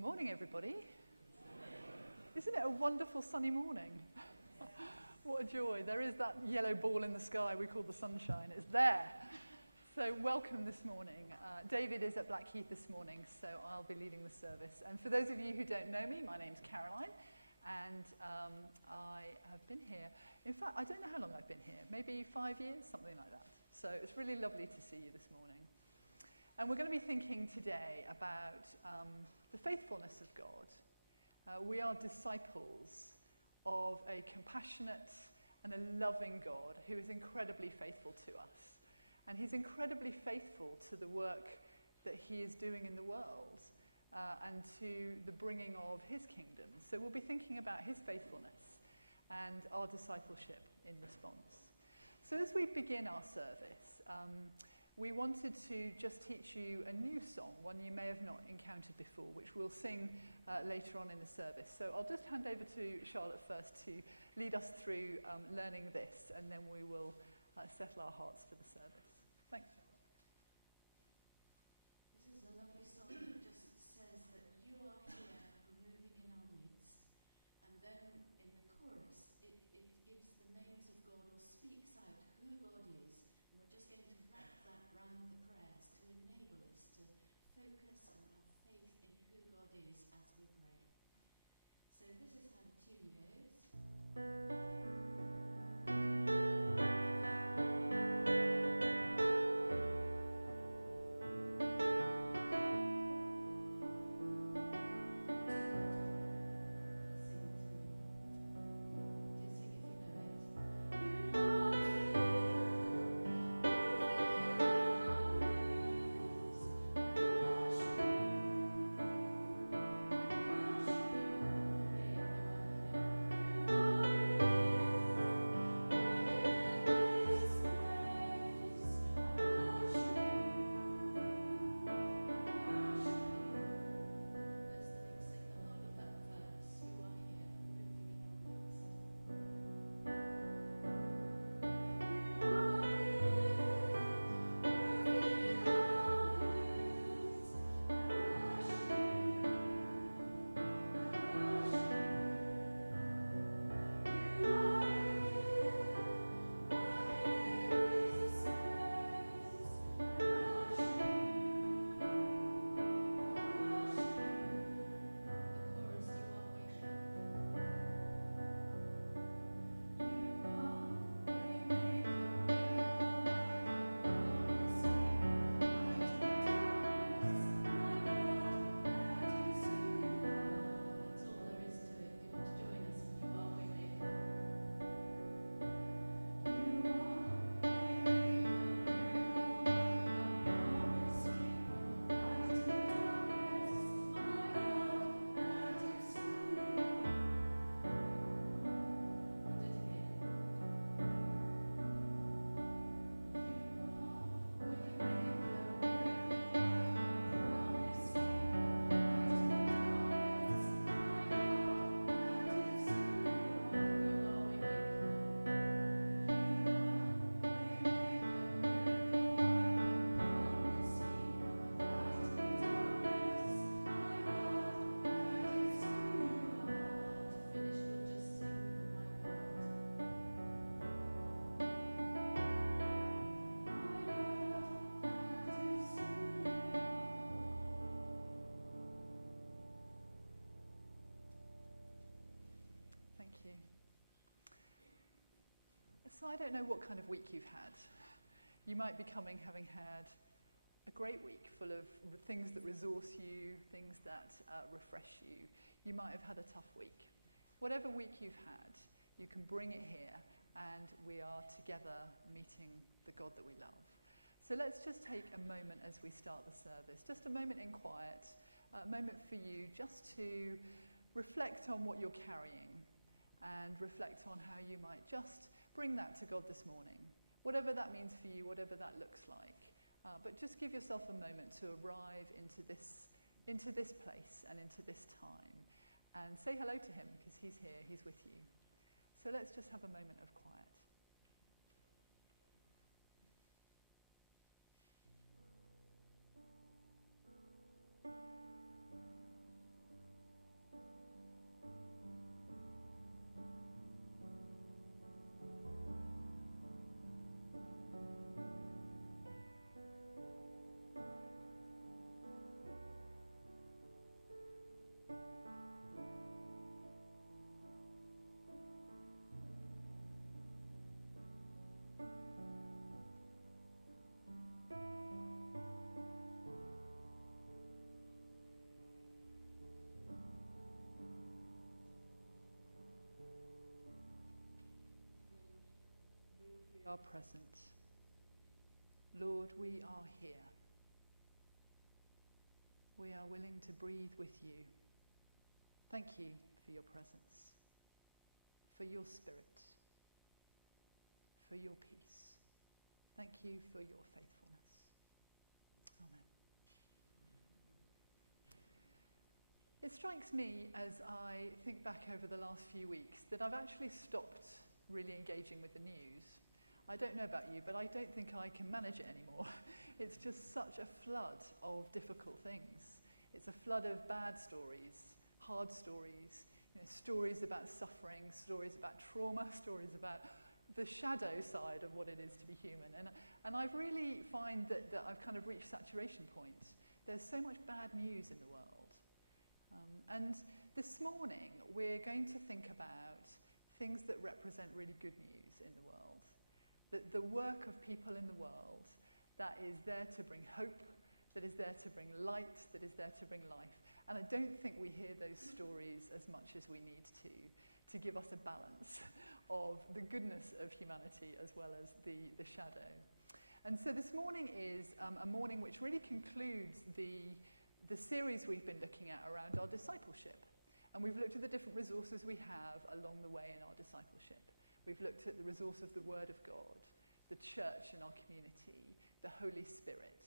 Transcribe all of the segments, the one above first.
Morning, everybody. Isn't it a wonderful sunny morning? What a joy. There is that yellow ball in the sky we call the sunshine. It's there. So welcome this morning. David is at Blackheath this morning, so I'll be leading the service. And for those of you who don't know me, my name's Caroline, and I have been here. In fact, I don't know how long I've been here. Maybe 5 years, something like that. So it's really lovely to see you this morning. And we're going to be thinking today about the faithfulness of God. We are disciples of a compassionate and a loving God who is incredibly faithful to us. And he's incredibly faithful to the work that he is doing in the world and to the bringing of his kingdom. So we'll be thinking about his faithfulness and our discipleship in response. So as we begin our service, we wanted to just teach you a new song, one you may have not encountered before, which we'll sing later on in the service. So I'll just hand over to Charlotte first to lead us through learning this, and then we will settle our hearts for the service. Thanks. This is a lovely song that just says that you are here moving in our midst. And then in the chorus, it gives the names of God or speaks out who God is. And we're just going to wrap that round the prayers to enable us to focus and have faith in who God is as we pray. So this is how the tune goes. So I don't know what kind of week you've had. You might be coming having had a great week full of things that resource you, things that refresh you. You might have had a tough week. Whatever week you've had, you can bring it here and we are together meeting the God that we love. So let's just take a moment as we start the service, just a moment in quiet, a moment for you just to reflect on what you're carrying and reflect on how you might just bring that to God this morning, whatever that means for you, whatever that looks like. But just give yourself a moment to arrive into this place and into this time and say hello to him, because he's here, he's with you. So let's just have a moment of quiet. are present. Lord, we are here. We are willing to breathe with you. Thank you for your presence, for your spirit, for your peace. Thank you for your faithfulness. Amen. It strikes me as I think back over the last few weeks that I've actually stopped really engaging with the news. I don't know about you, but I don't think I can manage it anymore. It's just such a flood of difficult things. It's a flood of bad stories, hard stories, stories about suffering, stories about trauma, stories about the shadow side of what it is to be human. And I really find that I've kind of reached saturation point. There's so much bad news in the world. And this morning, we're going to think about things that represent really good news in the world. The work of people in the world that is there to bring hope, that is there to bring light, that is there to bring life. And I don't think we hear those stories as much as we need to give us a balance of the goodness of humanity as well as the shadow. And so this morning is a morning which really concludes the series we've been looking at around our discipleship. And we've looked at the different resources we have along the way in our discipleship. We've looked at the resource of the Word of God, the church in our community, the Holy Spirit.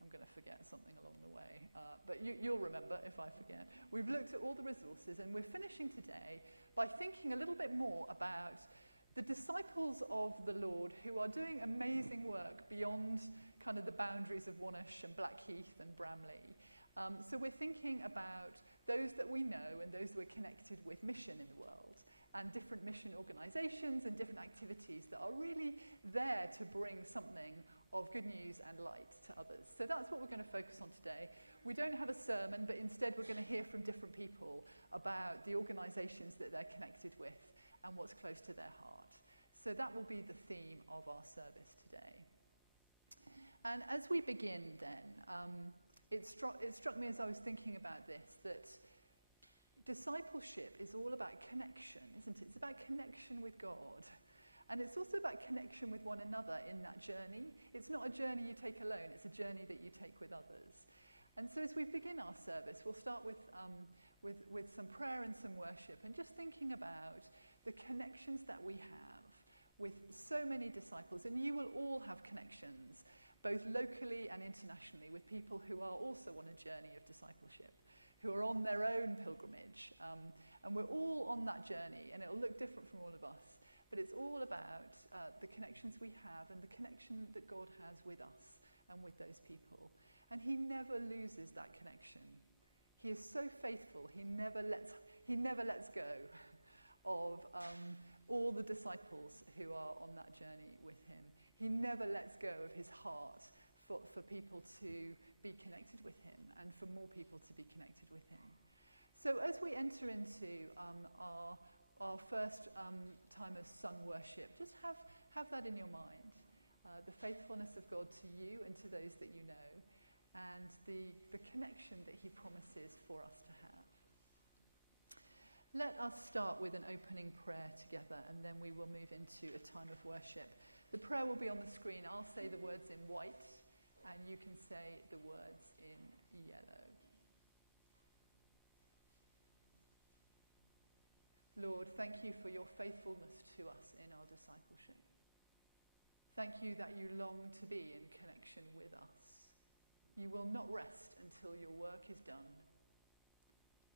I'm going to forget something along the way, but you'll remember if I forget. We've looked at all the resources, and we're finishing today by thinking a little bit more about the disciples of the Lord who are doing amazing work beyond kind of the boundaries of Wonersh and Blackheath and Bramley. So we're thinking about those that we know and those we're connected with mission in the world, and different mission organisations and different activities that are really there to bring something of good news and light to others. So that's what we're going to focus on today. We don't have a sermon, but instead we're going to hear from different people about the organisations that they're connected with and what's close to their heart. So that will be the theme of our service today. And as we begin then, it struck me as I was thinking about this that discipleship is all about connection, isn't it? It's about connection with God. And it's also about connection with one another in that journey. It's not a journey you take alone, it's a journey that you take with others. And so as we begin our service, we'll start with some prayer and some worship, and just thinking about the connections that we have with so many disciples. And you will all have connections, both locally and internationally, with people who are also on a journey of discipleship, who are on their own pilgrimage. And we're all on that journey, and it'll look different from all of us. But it's all about the connections we have and the connection that God has with us and with those people. And he never loses that connection. He is so faithful. He never lets go of all the disciples who are on that journey with him. He never lets go of his heart for people to be connected with him and for more people to be connected with him. So as we enter into our first time of sung worship, just have that in your mind. The faithfulness of God to you and to those that you know, and the connection that he promises for us to have. Let us start with an opening prayer together, and then we will move into a time of worship. The prayer will be on the screen. I'll say the words in white, and you can say the words in yellow. Lord, thank you for your faithfulness to us in our discipleship. Thank you that you long to be in connection with us. You will not rest until your work is done.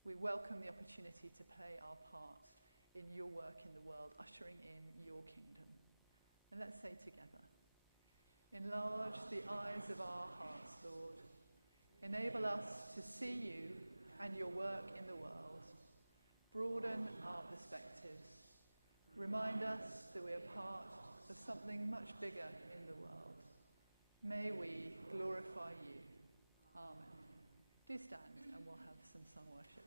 We welcome the opportunity to play our part in your work in the world, ushering in your kingdom. And let's say together, enlarge the eyes of our hearts, Lord. Enable us to see you and your work in the world. Broaden our perspectives. Remind us that we are part of something much bigger in the world. May we glorify you. Amen. Do stand and we'll have some sung worship.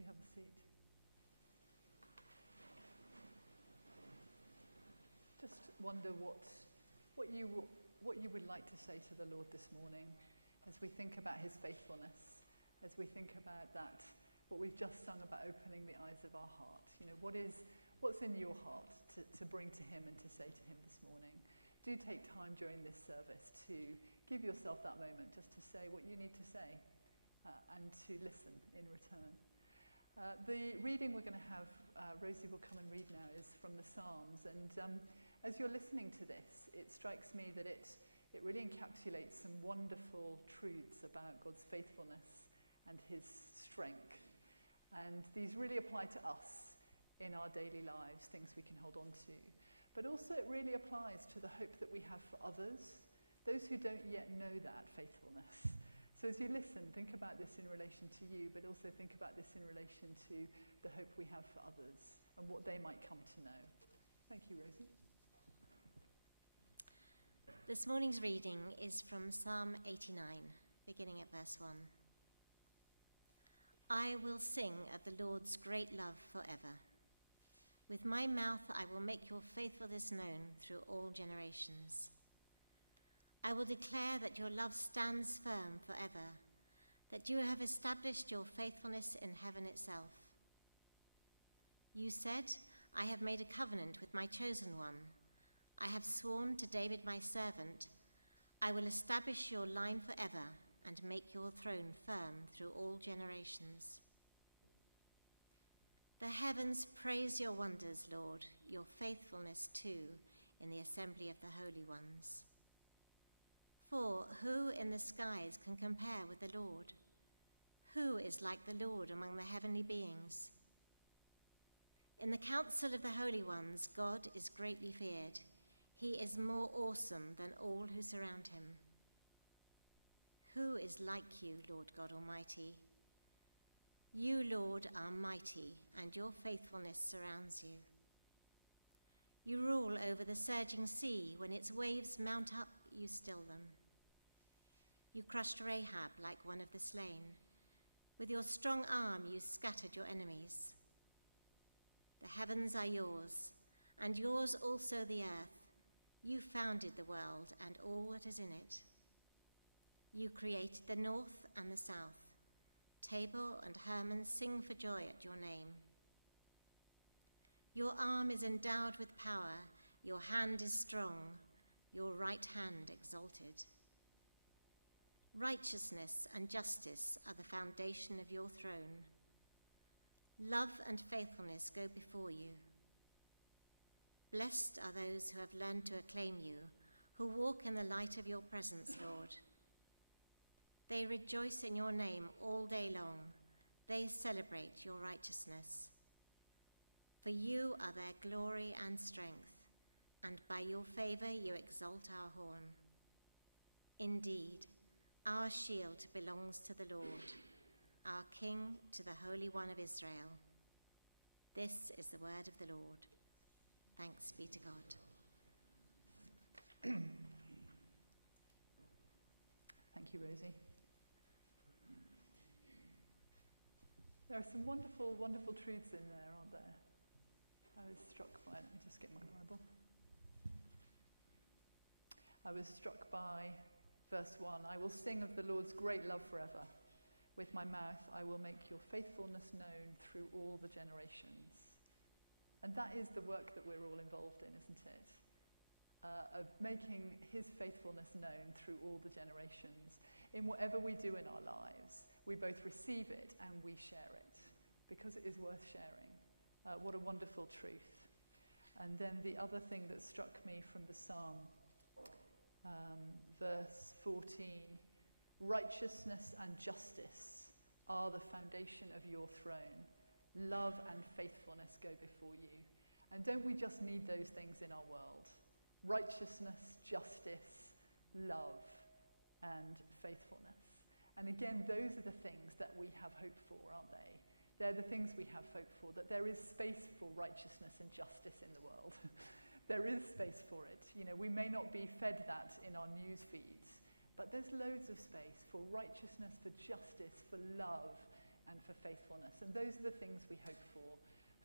you have a seat? Just wonder what you would like to say to the Lord this morning as we think about his faithfulness, as we think about that, what we've just sung about opening the eyes of our heart. You know, what's in your heart to bring to him and to say to him this morning? Do take time during this service to give yourself that moment just to say what you need to say and to listen in return. The reading we're going to have, Rosie will come and read now, is from the Psalms. And as you're listening to this, it strikes me that it really encapsulates some wonderful truths about God's faithfulness and his strength. And these really apply to us in our daily lives, things we can hold on to. But also it really applies to the hope that we have for others, those who don't yet know that faithfulness. So as you listen, think about this in relation to you, but also think about this in relation to the hope we have for others and what they might come to know. Thank you, Rosie. This morning's reading is from Psalm 89, beginning at verse 1. I will sing of the Lord's great love forever. With my mouth I will make your faithfulness known through all generations. I will declare that your love stands firm forever, that you have established your faithfulness in heaven itself. You said, I have made a covenant with my chosen one. I have sworn to David my servant, I will establish your line forever and make your throne firm through all generations. The heavens praise your wonders, Lord, your faithfulness too in the assembly of the holy ones. For who in the skies can compare with the Lord? Who is like the Lord among the heavenly beings? In the council of the holy ones, God is greatly feared. He is more awesome than all who surround him. Who is like you, Lord God Almighty? You, Lord, are mighty, and your faithfulness surrounds you. You rule over the surging sea. When its waves mount up, you still them. You crushed Rahab like one of the slain. With your strong arm, you scattered your enemies. The heavens are yours, and yours also the earth. You founded the world and all that is in it. You created the north and the south. Tabor and Hermon sing for joy at your name. Your arm is endowed with power, your hand is strong, your right hand exalted. Righteousness and justice are the foundation of your throne. Love and faithfulness go before you. Blessed are those who have learned to acclaim you, who walk in the light of your presence, Lord. They rejoice in your name all day long. They celebrate your righteousness. For you are their glory and strength, and by your favor you exalt our horn. Indeed, our shield belongs to the Lord, our King to the Holy One of Israel. This is the word of the Lord. Thanks be to God. Thank you, Rosie. There are some wonderful, wonderful truths in there, aren't there? I was struck by, let me just get my Bible. I was struck by verse 1. I will sing of the Lord's great love forever. With my mouth I will make your faithfulness known through all the generations. And that is the work that we're all involved in, isn't it? Of making his faithfulness known through all the generations. In whatever we do in our lives, we both receive it and we share it, because it is worth sharing. What a wonderful truth. And then the other thing that struck me from the psalm, verse 14, righteousness and justice are the foundation of your throne. Love and faithfulness go before you. And don't we just need those things in our world? Righteousness, justice, love, and faithfulness. And again, those are the things that we have hope for, aren't they? They're the things we have hope for, that there is space for righteousness and justice in the world. There is space for it. You know, we may not be fed that in our news feeds, but there's loads of space for righteousness, for justice, for love, and for faithfulness. And those are the things we hope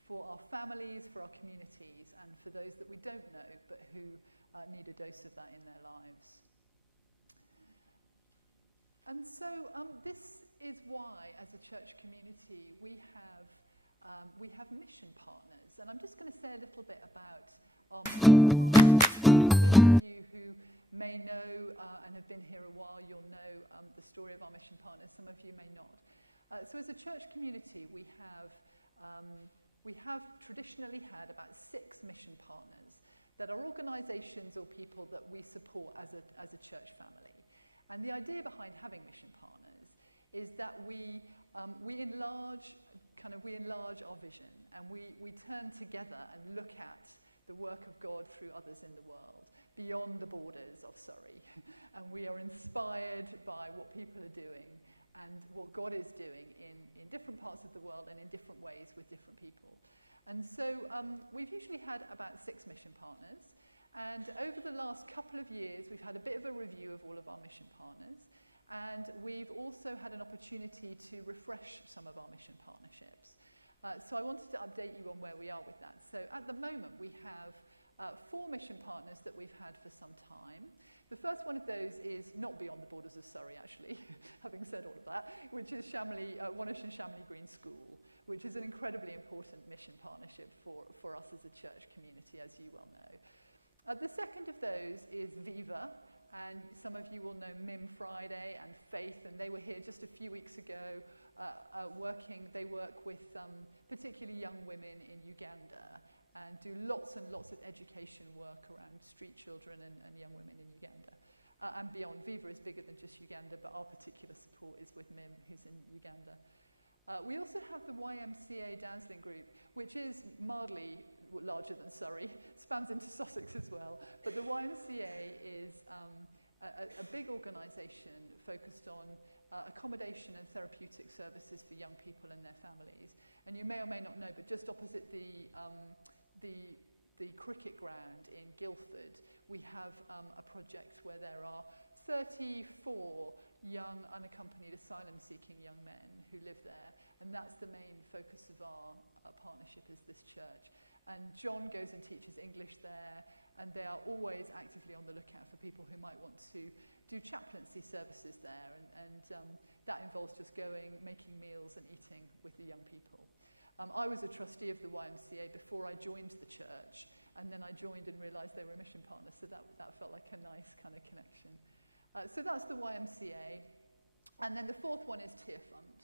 for our families, for our communities, and for those that we don't know, but who need a dose of that in their lives. And so this is why, as a church community, we have mission partners. And I'm just going to say a little bit about our mission partners. Those of you who may know and have been here a while, you'll know the story of our mission partners. Some of you may not. So as a church community, we have traditionally had about 6 mission partners that are organisations or people that we support as a church family. And the idea behind having mission partners is that we enlarge our vision, and we turn together and look at the work of God through others in the world, beyond the borders of Surrey. And we are inspired by what people are doing and what God is doing in different parts of the world and in different ways with different people. And so we've usually had about 6 mission partners. And over the last couple of years, we've had a bit of a review of all of our mission partners. And we've also had an opportunity to refresh some of our mission partnerships. So I wanted to update you on where we are with that. So at the moment, we have 4 mission partners that we've had for some time. The first one of those is not beyond the borders of Surrey, actually, having said all of that, which is Wonersh and Shamley Green School, which is an incredibly important mission partnership for us as a church community, as you well know. The second of those is Viva, and some of you will know Mim Friday and Faith, and they were here just a few weeks ago they work with particularly young women in Uganda and do lots and lots of education work around street children and young women in Uganda. And beyond, Viva is bigger than just Uganda, but our particular support is with Mim, who's in Uganda. We also have the YMCA Dancing Group, which is mildly larger than Surrey, spans into Sussex as well. But the YMCA is a big organisation focused on accommodation and therapeutic services for young people and their families. And you may or may not know, but just opposite the cricket ground in Guildford, we have a project where there are 34 young unaccompanied asylum-seeking young men who live there, and that's the main focus of our partnership is this church. And John goes and teaches English there, and they are always actively on the lookout for people who might want to do chaplaincy services there, and that involves just going, making meals and eating with the young people. I was a trustee of the YMCA before I joined the church, and then I joined and realised they were a mission partner, so that felt like a nice kind of connection. So that's the YMCA. And then the fourth one is Tear Fund,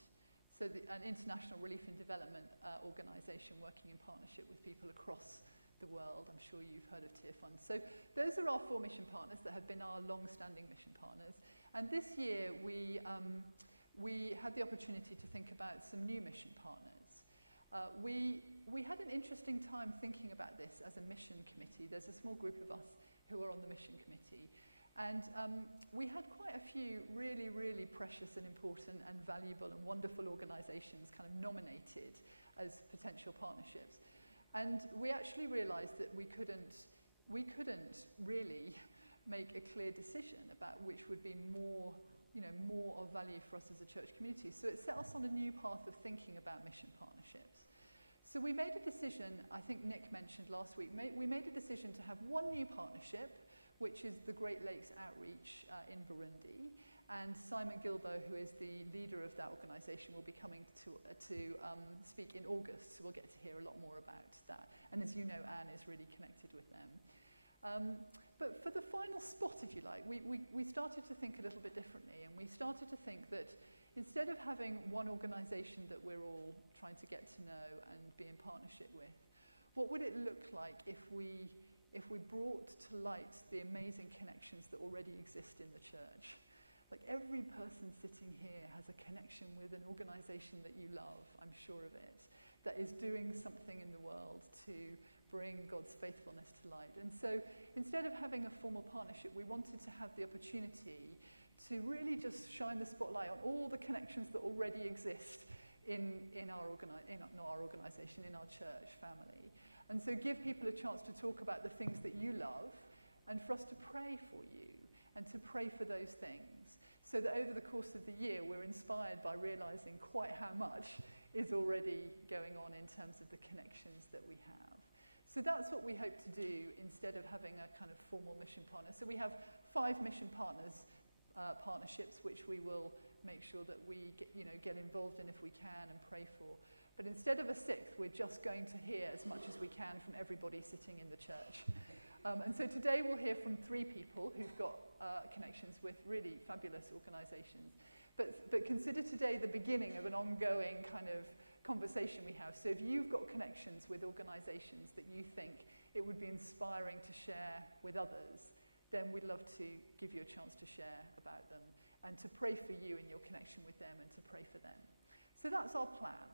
so an international relief and development organisation working in partnership with people across the world. I'm sure you've heard of Tear Fund. So those are our 4 mission partners that have been our long-standing mission partners. And this year we had the opportunity to think about some new mission partners. We had an interesting time thinking about this as a mission committee. There's a small group of us who are on the mission committee. And we had quite a few really, really precious and important and valuable and wonderful organisations kind of nominated as potential partnerships. And we actually realised that we couldn't really make a clear decision about which would be more of value for us as a church community. So it set us on a new path of thinking about mission partnerships. So we made a decision, I think Nick mentioned last week, we made a decision to have one new partnership, which is the Great Lakes Outreach in Burundi. And Simon Gilbo, who is the leader of that organisation, will be coming to speak in August, so we'll get to hear a lot more about that. And as you know, Anne is really connected with them. But for the final spot, if you like, we started to think a little bit differently, and we started to think that instead of having one organisation that we're all trying to get to know and be in partnership with, what would it look like if we brought to light the amazing connections that already exist in the church? Like every person sitting here has a connection with an organisation that you love, I'm sure of it, that is doing something in the world to bring God's faithfulness to light. And so instead of having a formal partnership, we wanted to have the opportunity to really just shine the spotlight on all the connections that already exist in our organisation, in our church family. And so give people a chance to talk about the things that you love, and for us to pray for you and to pray for those things, so that over the course of the year we're inspired by realising quite how much is already going on in terms of the connections that we have. So that's what we hope to do instead of having a kind of formal mission partner. So we have 5 mission partnerships which we will make sure that we get involved in if we can and pray for. But instead of a 6th, we're just going to hear as much as we can from everybody sitting in the church. And so today we'll hear from 3 people who've got connections with really fabulous organisations. But consider today the beginning of an ongoing kind of conversation we have. So if you've got connections with organisations that you think it would be inspiring to share with others, then we'd love to give you a chance to share about them and to pray for you in your connection with them and to pray for them. So that's our plan.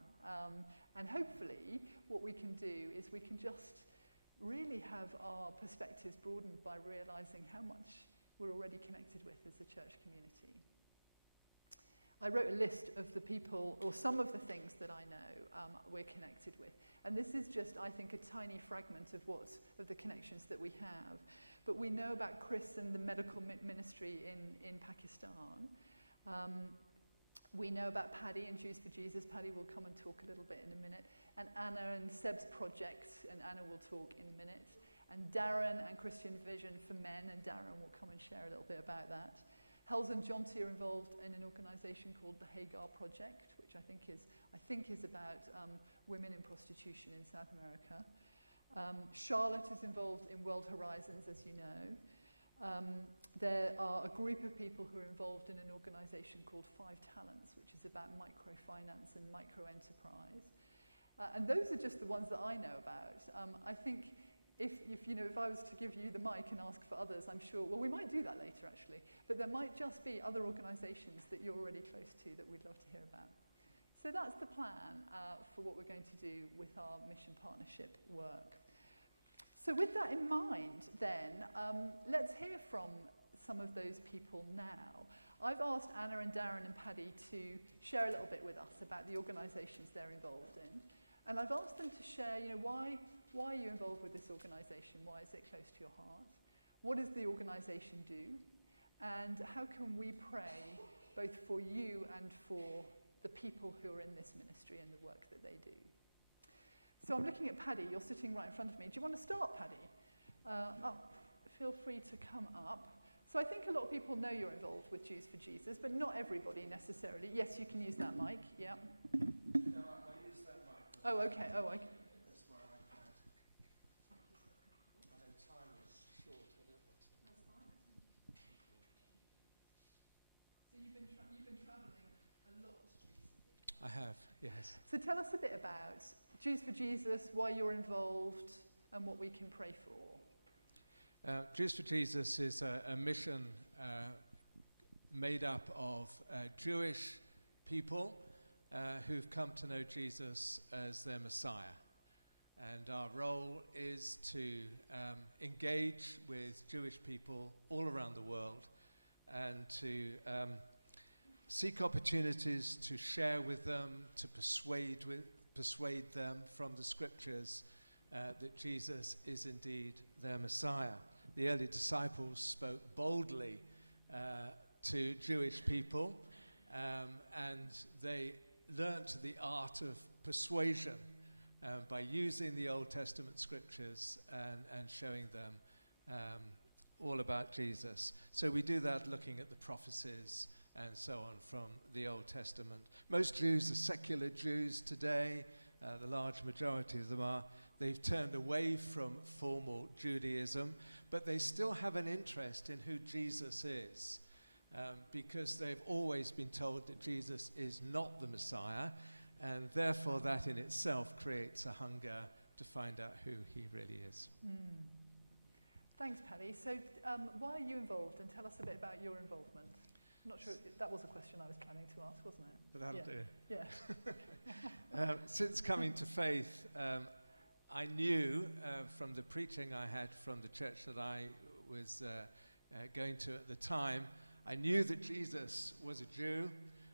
And hopefully what we can do is we can just really have our perspectives broadened by realising how much we're already connected with as a church community. I wrote a list of the people, or some of the things that I know we're connected with. And this is just, I think, a tiny fragment of the connections that we have. But we know about Chris and the medical ministry in Pakistan. We know about Paddy and Jews for Jesus. Paddy will come and talk a little bit in a minute. And Anna and Seb's project, and Anna will talk in a minute. And Darren and Christian Vision for Men, and Darren will come and share a little bit about that. Hels and Jonty are involved in an organisation called the Hagar Project, which I think is about women in prostitution in South America. Charlotte is involved in World Horizons, as you know. There are a group of people who are involved in an organisation called 5 Talents, which is about microfinance and micro-enterprise. And those are just the ones that I know about. I think if I was to give you the mic and ask for others, I'm sure, well, we might do that later actually, but there might just be other organisations that you're already close to that we'd love to hear about. So that's the plan for what we're going to do with our mission partnership work. So with that in mind then, let's hear from some of those people now. I've asked Anna and Darren and Paddy to share a little bit with us about the organisations they're involved in. And I've asked them to share, why are you involved with this organisation? Why is it close to your heart? What does the organisation do? And how can we pray both for you and for the people who are in this ministry and the work that they do? So I'm looking at Paddy. You're sitting right in front of me. Do you want to start, Paddy? Feel free to come up. So I think a lot of people know you're involved with Jews for Jesus, but not everybody necessarily. Yes, you can use that mic. Yeah. No, I use that mic. Oh, okay. Oh, I. That's my iPad. My time is short. I don't want to. That's fine. So you've been travelling a lot recently. I have, yes. So tell us a bit about Jews for Jesus, why you're involved, and what we can pray for. Jews for Jesus is a mission made up of Jewish people who've come to know Jesus as their Messiah. And our role is to engage with Jewish people all around the world and to seek opportunities to share with them, to persuade them from the scriptures that Jesus is indeed their Messiah. The early disciples spoke boldly to Jewish people, and they learnt the art of persuasion by using the Old Testament scriptures and showing them all about Jesus. So we do that looking at the prophecies and so on from the Old Testament. Most Jews are secular Jews today. The large majority of them are. They've turned away from formal Judaism, but they still have an interest in who Jesus is, because they've always been told that Jesus is not the Messiah, and therefore that in itself creates a hunger to find out who he really is. Thanks, Paddy. So why are you involved, and tell us a bit about your involvement? I'm not sure, that was a question I was planning to ask, wasn't it? But that'll do. Yeah. Since coming to faith, I knew from the preaching I had from the church that I was going to at the time, I knew that Jesus was a Jew.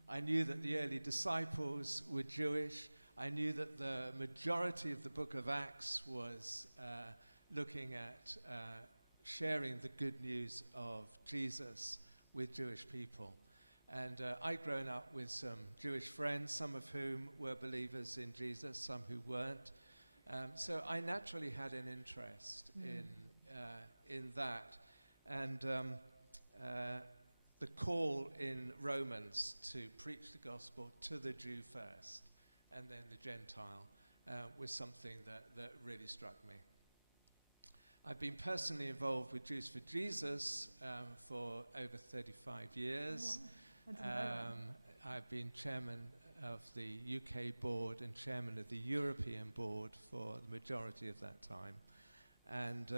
I knew that the early disciples were Jewish. I knew that the majority of the book of Acts was looking at sharing the good news of Jesus with Jewish people. And I'd grown up with some Jewish friends, some of whom were believers in Jesus, some who weren't. So I naturally had an interest in that. And the call in Romans to preach the gospel to the Jew first and then the Gentile was something that really struck me. I've been personally involved with Jews for Jesus for over 35 years. Oh, wow. I didn't know that. I've been chairman of the UK board and chairman of the European board for the majority of that time. And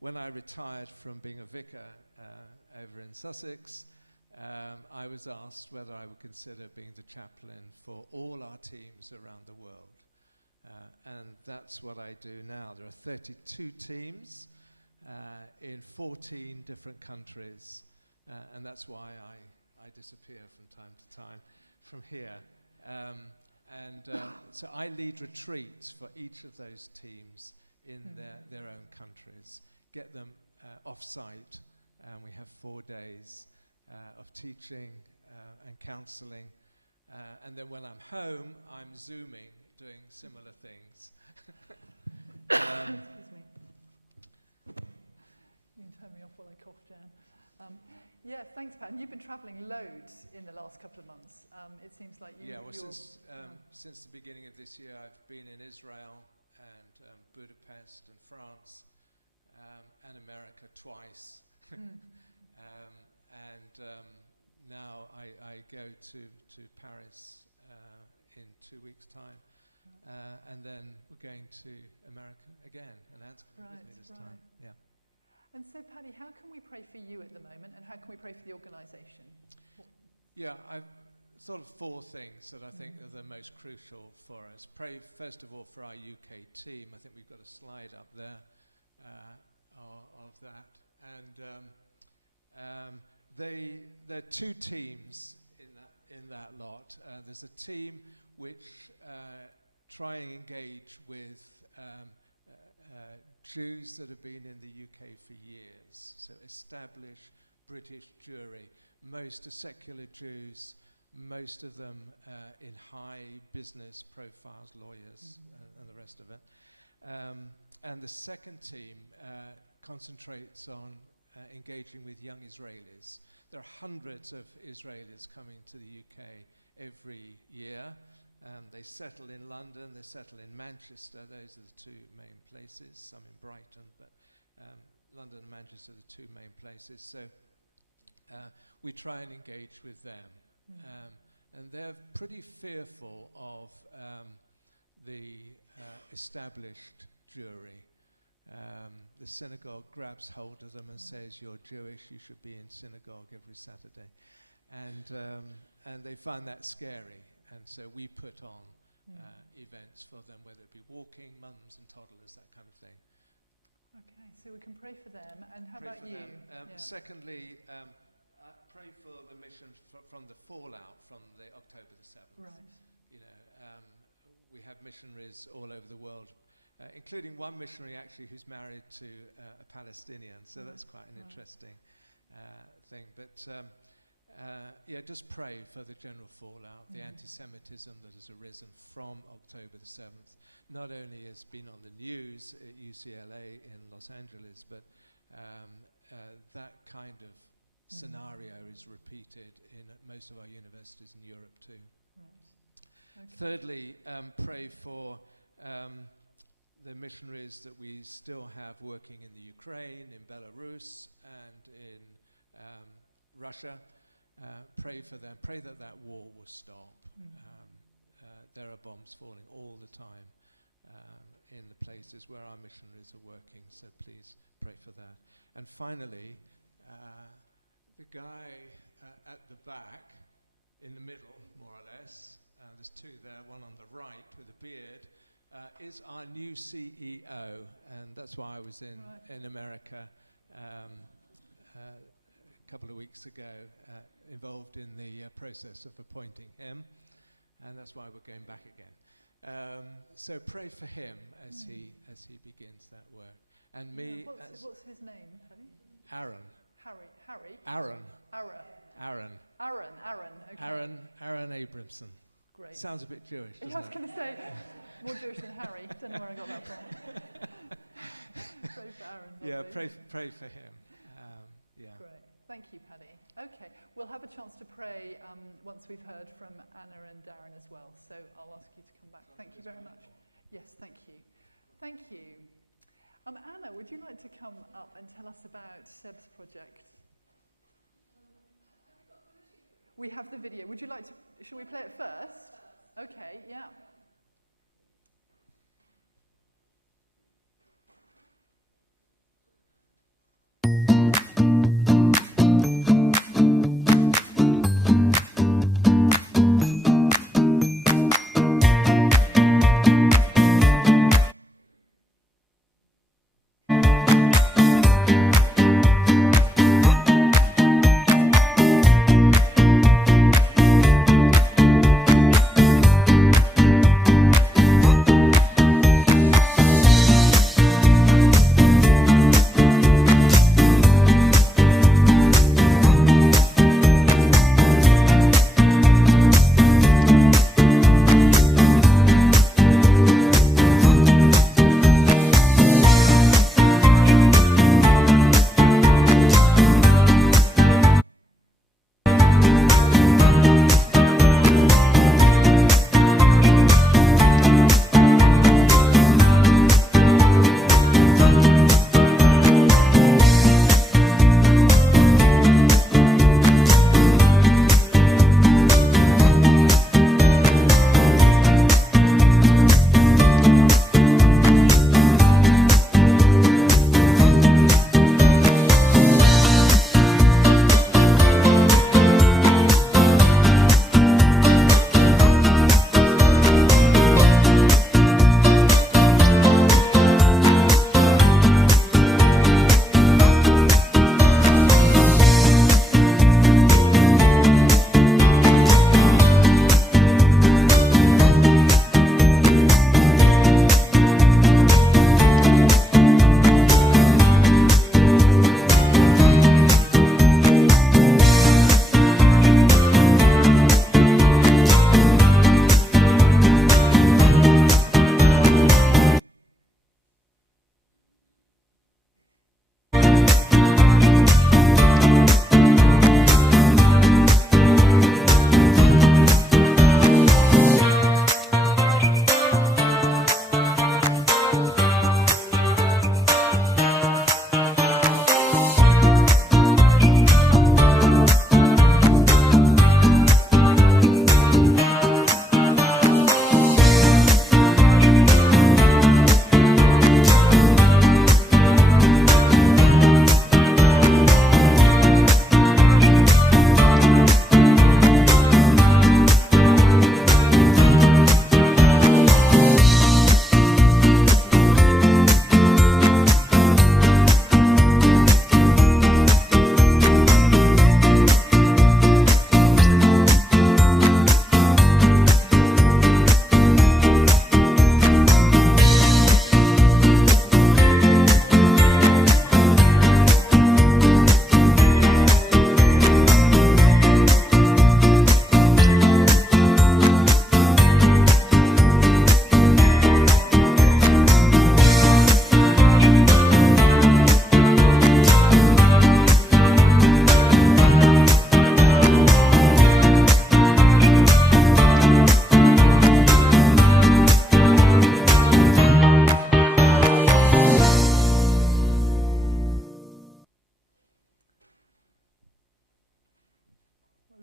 when I retired from being a vicar over in Sussex, I was asked whether I would consider being the chaplain for all our teams around the world. And that's what I do now. There are 32 teams in 14 different countries, and that's why I disappear from time to time from here. So I lead retreats for each of those teams in their own countries, get them off-site, and we have 4 days of teaching and counselling. And then when I'm home, I'm Zooming, doing similar things. Excuse me. You can turn me off while I cough, Jan. Yeah, thanks, Pat. And you've been travelling loads in the last couple of months. It seems like you... Yeah, well, since the beginning of this year, I've been in Israel and Budapest and France and America twice. Now I go to Paris in 2 weeks' time. And then we're going to America again, and Anne's coming with me this time. Yeah. And so, Paddy, how can we pray for you at the moment, and how can we pray for the organisation? Yeah, I've sort of 4 things that I think are the most crucial for us. Pray, first of all, for our UK team. I think we've got a slide up there of that. And there are 2 teams in that lot. There's a team which try and engage with Jews that have been in the UK for years. So established British Jewry. Most are secular Jews, most of them in high business profiles, lawyers, and the rest of it. And the second team concentrates on engaging with young Israelis. There are hundreds of Israelis coming to the UK every year. They settle in London, they settle in Manchester. Those are the 2 main places, some in Brighton, but London and Manchester are the 2 main places. So we try and engage with them. And they're pretty fearful of the established Jewry. The synagogue grabs hold of them and says, "You're Jewish, you should be in synagogue every Saturday." And they find that scary. And so we put on events for them, whether it be walking, mums and toddlers, that kind of thing. Okay, so we can pray for them. And how Pray about for you? them. Secondly, pray for the mission from the fallout from the October the 7th. Right. You know, we have missionaries all over the world, including one missionary actually who's married to a Palestinian. So that's quite an interesting thing. But just pray for the general fallout, the anti-Semitism that has arisen from October the 7th. Not only has been on the news at UCLA in Los Angeles, but that kind of scenario is repeated in most of our universities in Europe too. Right. Okay. Thirdly, pray for the missionaries that we still have working in the Ukraine, in Belarus, and in Russia. Pray for them. Pray that that war will stop. There are bombs falling all the time in the places where our missionaries are working, so please pray for that. And finally, the guy at the back, in the middle, more or less, there's 2 there, one on the right with a beard, is our new CEO, and that's why I was in America a couple of weeks ago, involved in the process of appointing him, and that's why we're going back again. So pray for him as he begins that work. And me, what's his name, Penny? Aaron. Harry? Aaron. Ara. Aaron. Okay. Aaron Abramson. Great. Sounds a bit Jewish, doesn't I was it? going to say, more Jewish than Harry. Don't know where I got that from. Pray for Aaron. Yeah, lovely. pray for him. Yeah. Great. Thank you, Paddy. Okay, we'll have a chance to pray once we've heard from Anna and Darren as well. So I'll ask you to come back. Thank you very much. Yes, thank you. Thank you. Anna, would you like to come up and tell us about Seb's project? We have the video. Would you like to, shall we play it first? Okay, yeah.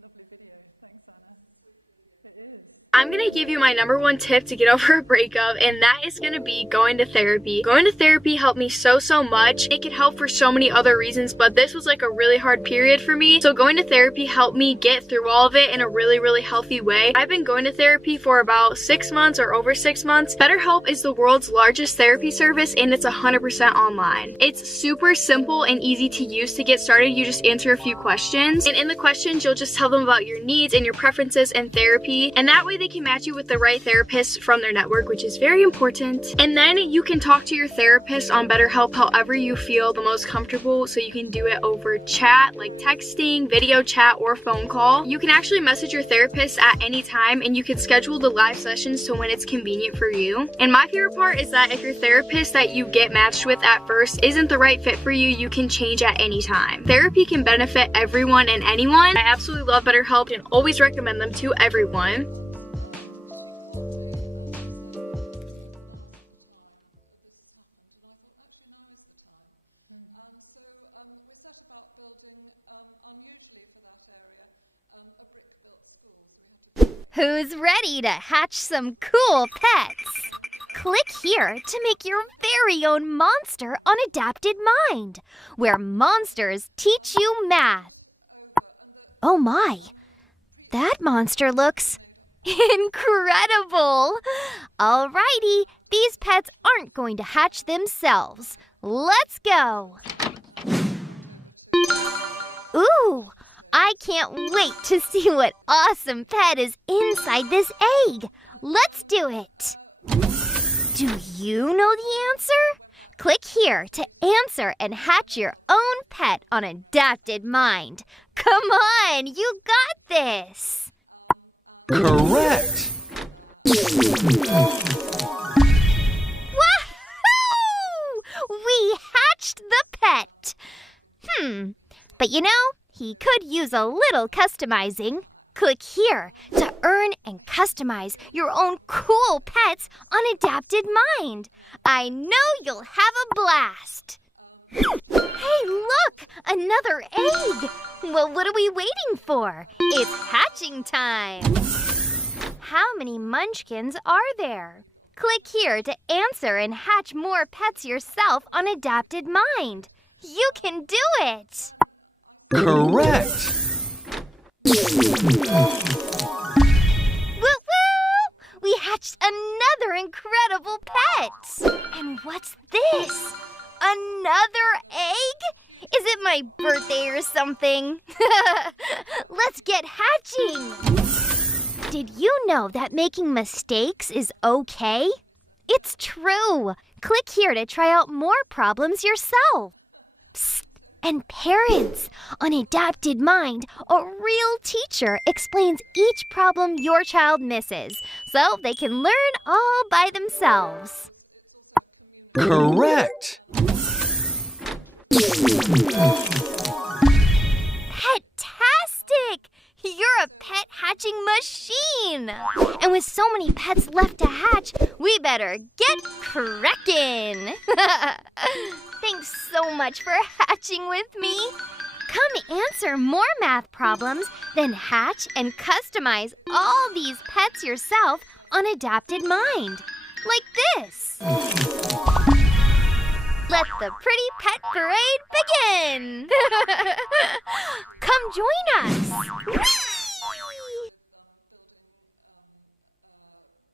Lovely video. Thanks, Anna. It is. I'm gonna give you my #1 tip to get over a breakup, and that is gonna be going to therapy. Going to therapy helped me so much. It could help for so many other reasons, but this was like a really hard period for me. So going to therapy helped me get through all of it in a really healthy way. I've been going to therapy for about 6 months or over 6 months. BetterHelp is the world's largest therapy service, and it's 100% online. It's super simple and easy to use. To get started, you just answer a few questions, and in the questions, you'll just tell them about your needs and your preferences in therapy, and and that way they can match you with the right therapist from their network, which is very important. And then you can talk to your therapist on BetterHelp however you feel the most comfortable, so you can do it over chat, like texting, video chat, or phone call. You can actually message your therapist at any time, and you can schedule the live sessions to when it's convenient for you. And my favorite part is that if your therapist that you get matched with at first isn't the right fit for you, you can change at any time. Therapy can benefit everyone and anyone. I absolutely love BetterHelp and always recommend them to everyone. She called me and she said, now's the time that this has happened, and I thought, actually, now is the time. And so we set about building, unusually for that area, a brick-built school, so we had to build. Who's ready to hatch some cool pets? Click here to make your very own monster on Adapted Mind, where monsters teach you math. Oh my, that monster looks incredible. Alrighty, these pets aren't going to hatch themselves. Let's go. Ooh, I can't wait to see what awesome pet is inside this egg. Let's do it. Do you know the answer? Click here to answer and hatch your own pet on Adapted Mind. Come on, you got this. Correct. Wahoo! We hatched the pet. But you know, he could use a little customizing. Click here to earn and customize your own cool pets on Adapted Mind. I know you'll have a blast. Hey, look! Another egg! Well, what are we waiting for? It's hatching time! How many munchkins are there? Click here to answer and hatch more pets yourself on Adapted Mind. You can do it! Correct. Woo-woo! We hatched another incredible pet! And what's this? Another egg? Is it my birthday or something? Let's get hatching! Did you know that making mistakes is okay? It's true! Click here to try out more problems yourself. Psst. And parents, on Adapted Mind, a real teacher explains each problem your child misses, so they can learn all by themselves. Correct. Fantastic! You're a pet hatching machine! And with so many pets left to hatch, we better get crackin'! Thanks so much for hatching with me. Come answer more math problems, then hatch and customize all these pets yourself on Adapted Mind. Like this. Let the pretty pet parade begin! Come join us! Building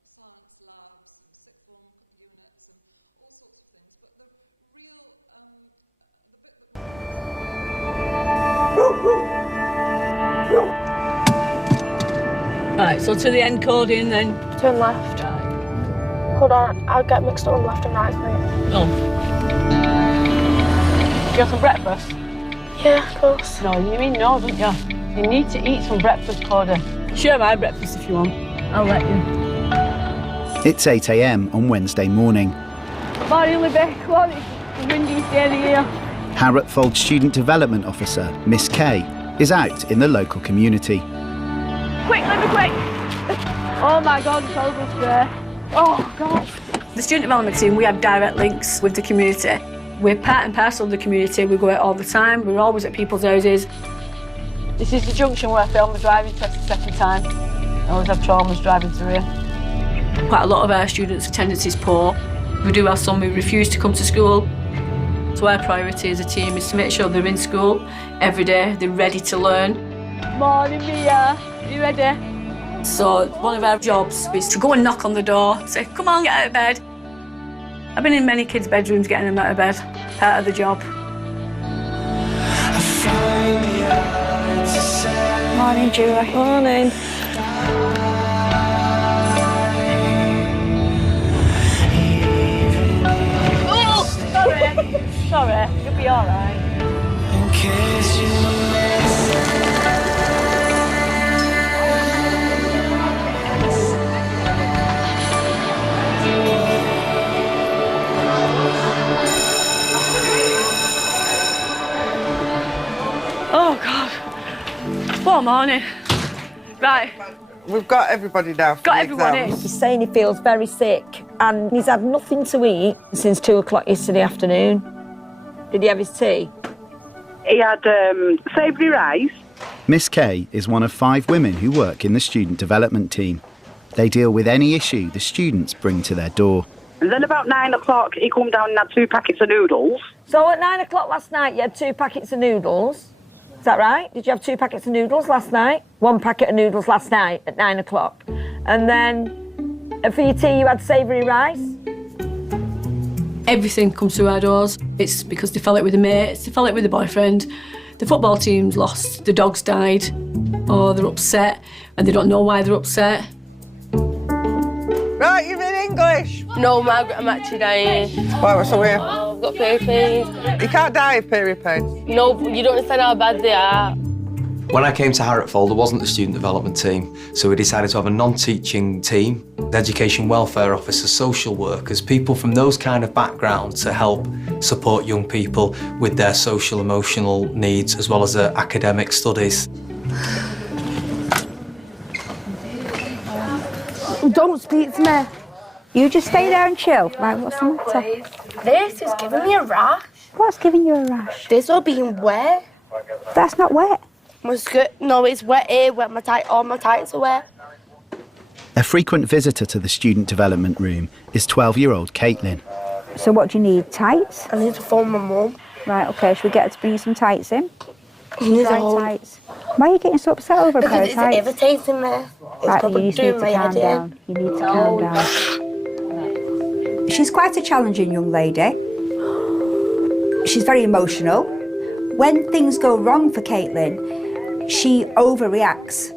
science labs and sixth form units and all sorts of things, but the real, the bit that Right, so to the encoding then. Turn left. Hold on, I'll get mixed up on left and right, mate. Oh. Do you have some breakfast? Yeah, of course. No, you mean no, don't you? You need to eat some breakfast, Cordy. Share my breakfast if you want. I'll let you. It's 8 a.m. on Wednesday morning. Morning, Libby. Come on, it's the windiest day of the year. Harrop Student Development Officer, Miss Kay, is out in the local community. Quick, Libby, quick! Oh my God, it's horrible today. Oh God. The student development team, we have direct links with the community. We're part and parcel of the community. We go out all the time. We're always at people's houses. This is the junction where I failed my driving test the second time. I always have traumas driving through here. Quite a lot of our students' attendance is poor. We do have some who refuse to come to school. So our priority as a team is to make sure they're in school every day, they're ready to learn. Morning, Mia. Are you ready? So one of our jobs is to go and knock on the door, say, come on, get out of bed. I've been in many kids' bedrooms getting them out of bed, part of the job. Morning, Julie. Morning. all morning. Right. We've got everybody now. Got everyone in. He's saying he feels very sick and he's had nothing to eat since 2 o'clock yesterday afternoon. Did he have his tea? He had savoury rice. Miss Kay is one of 5 women who work in the student development team. They deal with any issue the students bring to their door. And then about 9 o'clock, he come down and had 2 packets of noodles. So at 9 o'clock last night, you had 2 packets of noodles. Is that right? Did you have 2 packets of noodles last night? 1 packet of noodles last night at 9 o'clock. And then for your tea, you had savoury rice? Everything comes through our doors. It's because they fell out with the mates, they fell out with the boyfriend, the football team's lost, the dog's died, or they're upset and they don't know why they're upset. Right, you're in English. No, Margaret, I'm actually dying. Why, what's the way? I've got period pains. You can't die of period pains. No, you don't understand how bad they are. When I came to Harrottfall, there wasn't a student development team, so we decided to have a non-teaching team, education welfare officers, social workers, people from those kind of backgrounds to help support young people with their social, emotional needs as well as their academic studies. Don't speak to me. You just stay there and chill. Right, what's the matter? This is giving me a rash. What's giving you a rash? This all being wet. That's not wet. My skirt, no, it's wet here, wet my tight, all my tights are wet. A frequent visitor to the student development room is 12-year-old Caitlin. So what do you need? Tights? I need to phone my mum. Right, OK, should we get her to bring you some tights in? I need Dry tights. Why are you getting so upset over a pair of Because tights? it's irritating me. It's Right, probably you need to doing my calm head down. You need to calm down. She's quite a challenging young lady. She's very emotional. When things go wrong for Caitlin, she overreacts.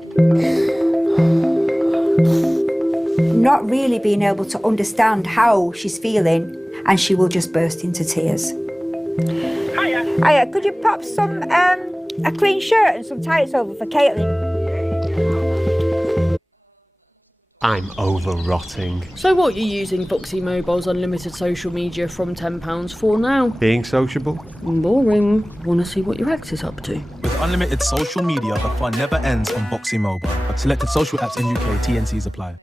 Not really being able to understand how she's feeling, and she will just burst into tears. Hiya. Hiya, could you pop some, a clean shirt and some tights over for Caitlin? I'm over-rotting. So what are you using Voxy Mobile's unlimited social media from £10 for now? Being sociable. Boring. Want to see what your ex is up to? With unlimited social media, the fun never ends on Voxy Mobile. Selected social apps in UK, TNCs apply.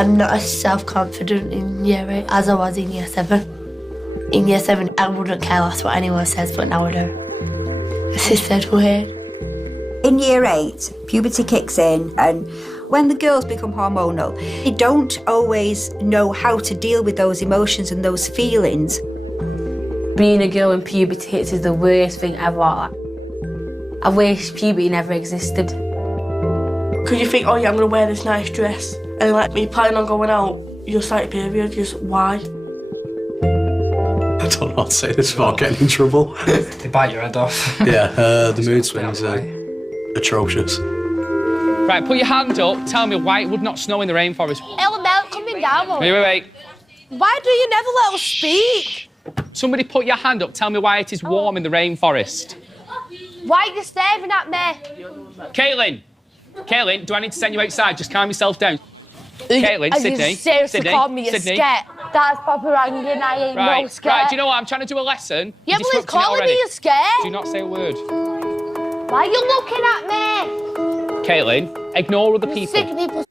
I'm not as self-confident in year 8 as I was in year 7. In year 7, I wouldn't care less what anyone says, but now I do. This is so weird. In year 8, puberty kicks in, and when the girls become hormonal, they don't always know how to deal with those emotions and those feelings. Being a girl when puberty hits is the worst thing ever. I wish puberty never existed. Because you think, oh yeah, I'm going to wear this nice dress, and like when you're planning on going out, you'll start your period, just why? I don't know how to say this without getting in trouble. They bite your head off. Yeah, the mood swings are atrocious. Right, put your hand up, tell me why it would not snow in the rainforest. It'll melt coming down. Wait. Why do you never let us speak? Somebody put your hand up, tell me why it is warm in the rainforest. Why are you staring at me? Caitlin, do I need to send you outside? Just calm yourself down. Caitlin, Sydney. You seriously called me a Sydney. sket. That's proper angry and I ain't no sket. Right, do you know what? I'm trying to do a lesson. Yeah, but he's calling me a sket. Do not say a word. Why are you looking at me? Caitlin, ignore other people. Sick people.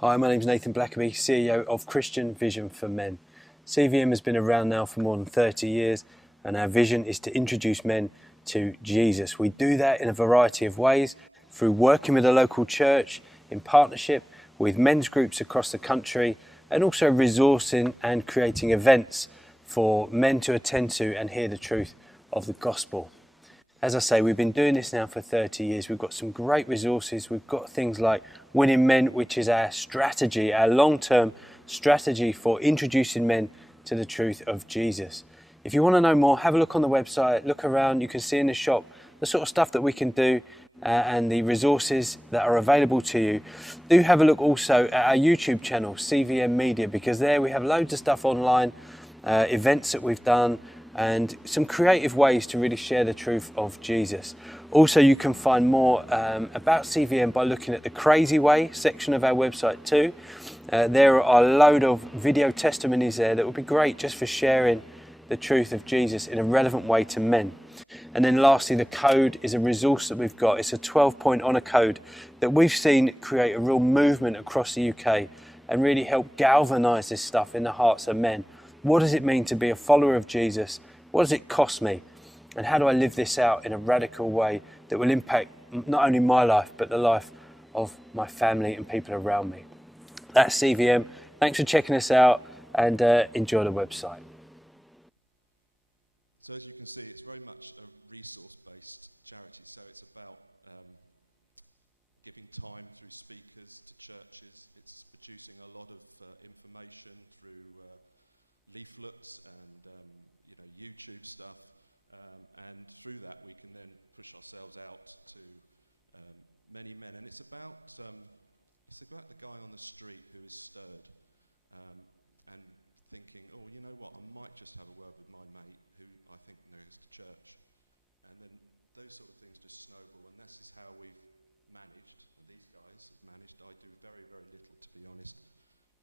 Hi, my name's Nathan Blackaby, CEO of Christian Vision for Men. CVM has been around now for more than 30 years, and our vision is to introduce men to Jesus. We do that in a variety of ways, through working with a local church, in partnership with men's groups across the country, and also resourcing and creating events for men to attend to and hear the truth of the gospel. As I say, we've been doing this now for 30 years. We've got some great resources. We've got things like Winning Men, which is our strategy, our long-term strategy for introducing men to the truth of Jesus. If you want to know more, have a look on the website, look around. You can see in the shop the sort of stuff that we can do and the resources that are available to you. Do have a look also at our YouTube channel, CVM Media, because there we have loads of stuff online, events that we've done, and some creative ways to really share the truth of Jesus. Also, you can find more about CVM by looking at the Crazy Way section of our website too. There are a load of video testimonies there that would be great just for sharing the truth of Jesus in a relevant way to men. And then lastly, the code is a resource that we've got. It's a 12-point honour code that we've seen create a real movement across the UK and really help galvanise this stuff in the hearts of men. What does it mean to be a follower of Jesus? What does it cost me? And how do I live this out in a radical way that will impact not only my life, but the life of my family and people around me? That's CVM. Thanks for checking us out, and enjoy the website. So as you can see, it's very much a resource-based charity. So it's about giving time through speakers to churches. It's producing a lot of information through leaflets and YouTube stuff. And through that, we can then push ourselves out to many men. And it's about the guy on the street who is stirred and thinking, oh, you know what, I might just have a word with my mate who I think knows the church. And then those sort of things just snowball, and this is how we've managed, and these guys have managed. I do very, very little, to be honest,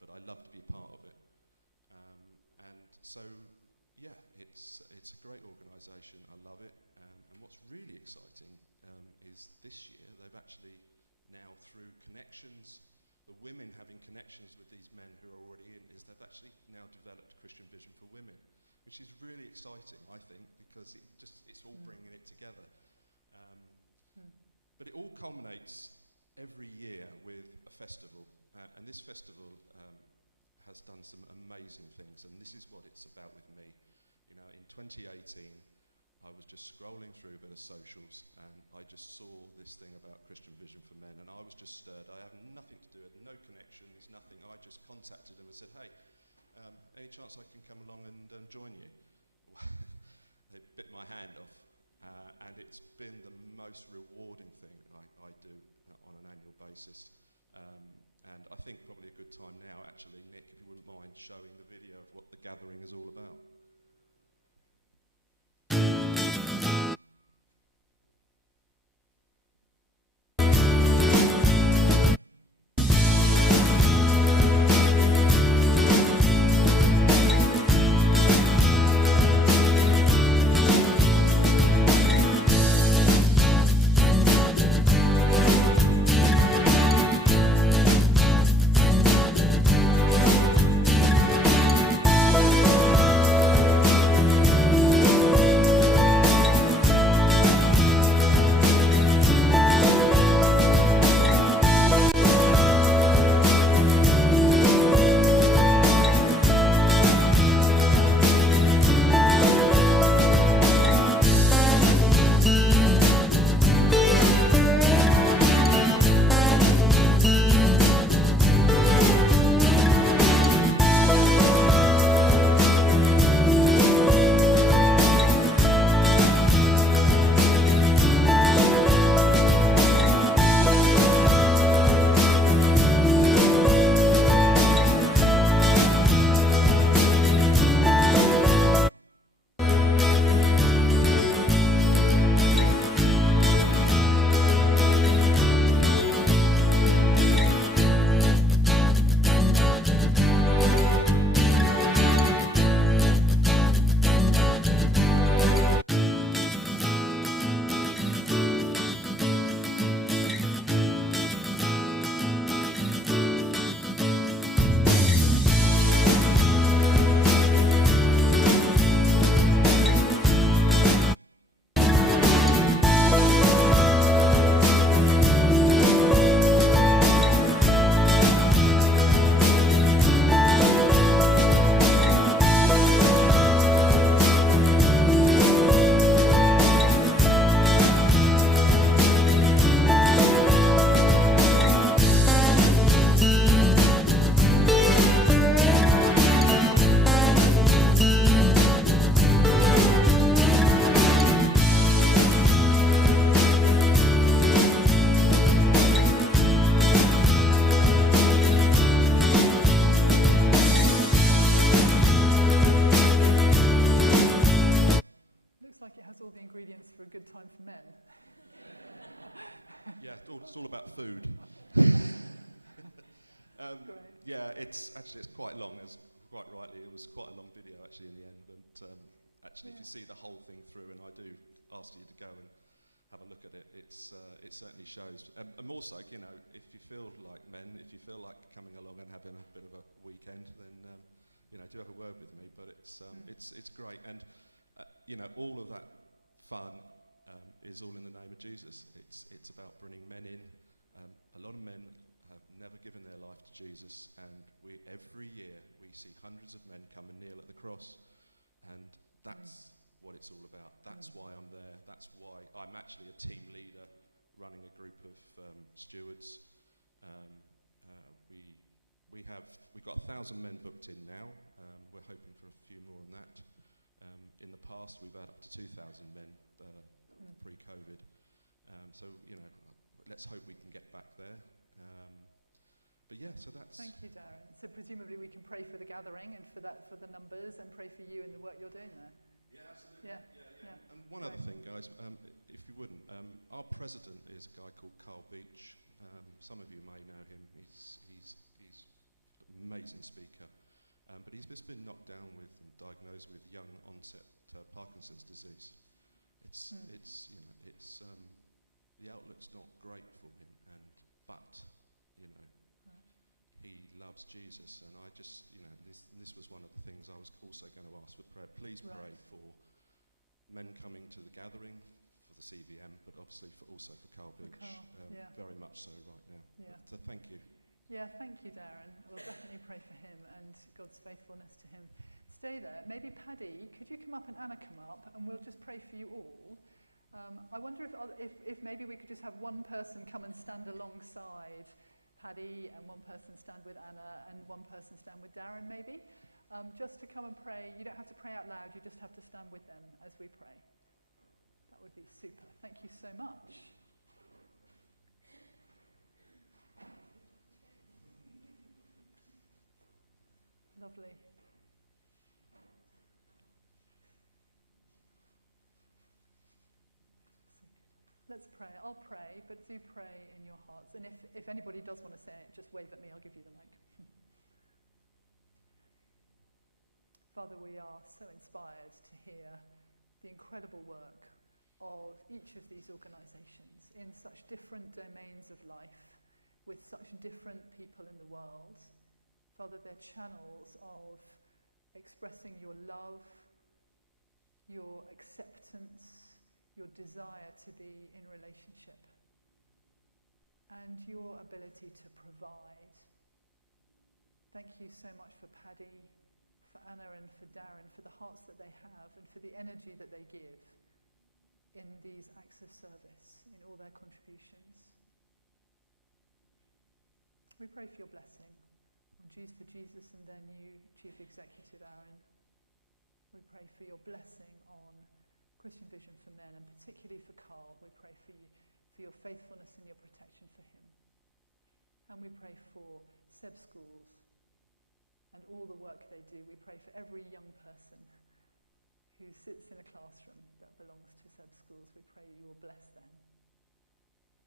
but I love to be a part of it. And so, yeah, it's a great organisation. I love it. And what's really exciting is this year they've actually now, through connections, the women having connections with these men who are already in, is they've actually now developed Christian Vision for Women, which is really exciting, I think, because it's all bringing it together. But it all culminates every year with a festival, and this festival has done some amazing things, and this is what it's about with me. You know, in 2018, I was just scrolling through a bit of socials, and I just saw this thing about Christian Vision for Men, and I was just stirred. I have nothing to do with it, no connections, nothing. I just contacted them and said, hey, any chance I can come along and join you? They bit my hand off, and it's been the most rewarding thing I do on an annual basis. And I think probably a good time now, actually, Nick, if you wouldn't mind showing the video of what the gathering is all about. for a good time for men. Yeah, it's all about food. Yeah, it's quite long, as quite rightly, it was quite a long video actually in the end, but actually if you see the whole thing through, and I do ask you to go and have a look at it, it certainly shows. And more so, you know, if you feel like men, if you feel like coming along and having a bit of a weekend, then you know, do have a word with me. But it's great, and you know, all of that fun is all in the name of Jesus. It's about bringing men in. A lot of men have never given their life to Jesus, and every year we see hundreds of men come and kneel at the cross, and that's what it's all about. That's why I'm there. That's why I'm actually a team leader running a group of stewards. We've got 1,000 men booked in now. We're hoping for a few more than that. In the past, we've had up to 2,000 men pre-COVID. So, you know, let's hope we can get back there. But yeah, so that's... Thank you, Darren. So presumably we can pray for the gathering and for the numbers, and pray for you and the work you're doing there. Yeah, absolutely. Yeah. And one other thing, guys, if you wouldn't, our president is a guy called Carl Beach. Some of you may know him. He's an amazing speaker, but he's just been knocked down with and diagnosed with young onset Parkinson's disease. It's you know, the outlook's not great for him, but you know, he loves Jesus, and I just, you know, this was one of the things I was also going to ask for prayer. Please pray for men coming to the gathering, for the CVM, but obviously also for Carl Beach, very much so right now. Yeah. So thank you. Yeah, thank you, Darren. We'll definitely pray for him and God's faithfulness to him. Stay there. Maybe Paddy, could you come up, and Anna come up, and we'll just pray for you all. I wonder if maybe we could just have one person come and stand alongside Paddy, and one person stand with Anna, and one person stand with Darren maybe, just to come and pray. You don't have to pray out loud, you just have to stand with them as we pray. That would be super. Thank you so much. Lovely. Let's pray. I'll pray, but do pray in your hearts. And if anybody does want to say it, just wave at me. I'll give you the mic. Father, we are so inspired to hear the incredible work of each of these organisations in such different domains of life, with such different people in the world. Father, they're channels of expressing your love, your acceptance, your desire to be in relationship, and your ability to provide. Thank you so much for Paddy, for Anna and for Darren, for the hearts that they have and for the energy that they give in these acts of service, in all their contributions. We pray for your blessing on Jews for Jesus and their new Chief Executive, Aaron. We pray for your blessing on Christian Vision for Men, and particularly for Carl. We pray for you, for your faithfulness and your protection for him. And we pray for Seb Schools and all the work they do. We pray for every young person who sits in a classroom that belongs to Seb Schools. We pray that you will bless them.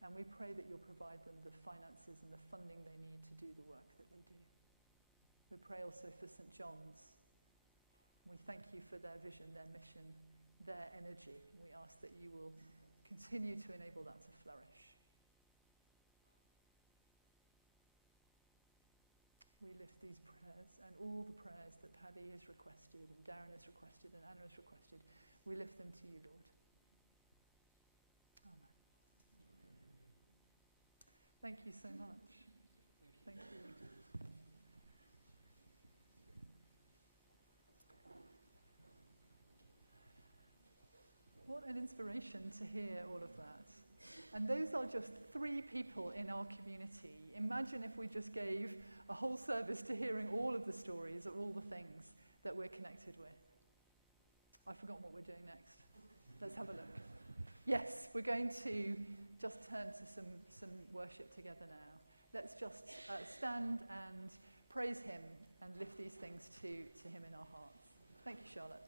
And we pray that you'll provide them the finances and the funding they need to do the work that they do. We pray also for St. John's. We thank you for their vision, their mission, their energy. We ask that you will continue to enable that to flourish. We lift these prayers and all the prayers that Paddy has requested and Darren has requested and Anna has requested. We lift them to you, Lord. Amen. Thank you so much. Thank you. What an inspiration to hear all of that. And those are just 3 people in our community. Imagine if we just gave a whole service to hearing all of the stories of all the things that we're connected with. I've forgotten what we're doing next. Let's have a look. Yes, we're going to just turn to some worship together now. Let's just stand and praise him and lift these things to him in our hearts. Thank you, Charlotte.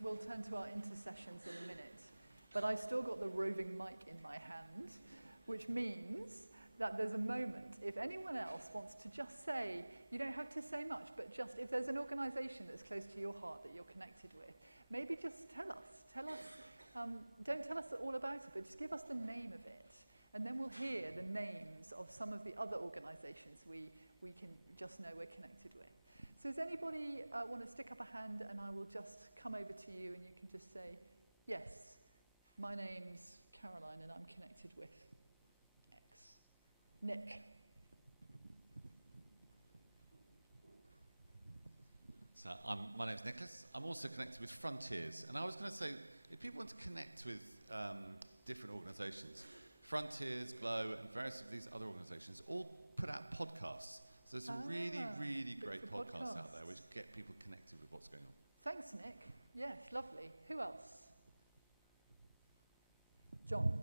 we'll turn to our intercessions in a minute. But I've still got the roving mic in my hand, which means that there's a moment, if anyone else wants to just say, you don't have to say much, but just if there's an organisation that's close to your heart that you're connected with, maybe just tell us, don't tell us all about it, but just give us the name of it. And then we'll hear the names of some of the other organisations we can just know we're connected with. So does anybody want to stick up a hand, and I will just come over to you and you can just say, yes, my name's Caroline and I'm connected with X. Nick. So my name's Nicholas. I'm also connected with Frontiers. And I was going to say, if people want to connect with different organisations, Frontiers, Glow, and various of these other organisations all put out podcasts. So there's some really, really great podcasts out there which get people connected with what's going on. Thanks, Nick. Yes, lovely. Who else? John.